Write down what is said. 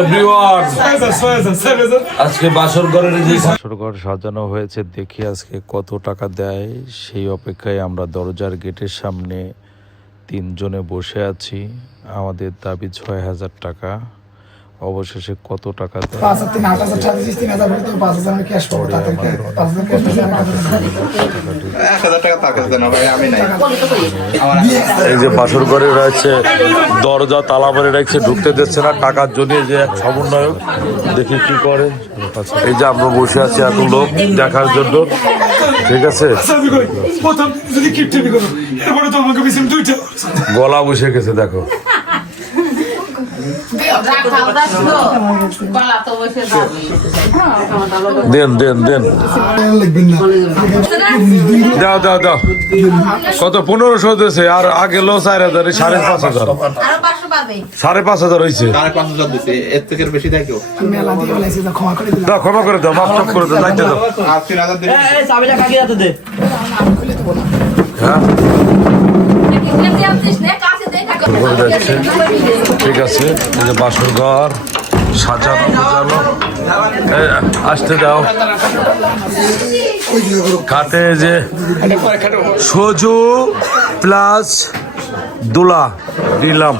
Everyone আজকে বাসর ঘরের যে বাসর ঘর সাজানো হয়েছে দেখি আজকে কত টাকা দেয়। সেই অপেক্ষায় আমরা দরজার গেটের সামনে তিনজনে বসে আছি। আমাদের দাবি ছয় হাজার টাকা। অবশেষে কত টাকা পাঁচ হাজার আট হাজার টাকা তিন হাজার ভরে তো পাঁচ হাজার আমি ক্যাশ পাবো তাদেরকে। পাঁচ হাজার ক্যাশ পেয়েছি এক হাজার টাকা তার কাছে ভাই আমি নাই। এই যে বাসর ঘরে রয়েছে দরজা তালা মেরে রাখছে ঢুকতে দিচ্ছে না টাকার জন্য যে এক সমন্বয়ক দেখি কি করে। এই যে আমরা বসে আছি এত লোক দেখার জন্য ঠিক আছে? গলা বসে গেছে দেখো। দেন দেন দেন। দাও দাও দাও। কত? পনেরোশো দিয়েছে আর আগে লো চার হাজার সাড়ে পাঁচ হাজার। সাড়ে পাঁচ হাজার হয়েছে দাও ক্ষমা করে দাও মাফ করে দাও দায়িত্ব দাও। হ্যাঁ? যাচ্ছে ঠিক আছে, এই যে বাসুর ঘর, সাজানো গুজানো আসতে দাও। খাটে যে সজু প্লাস দোলা, দিলাম।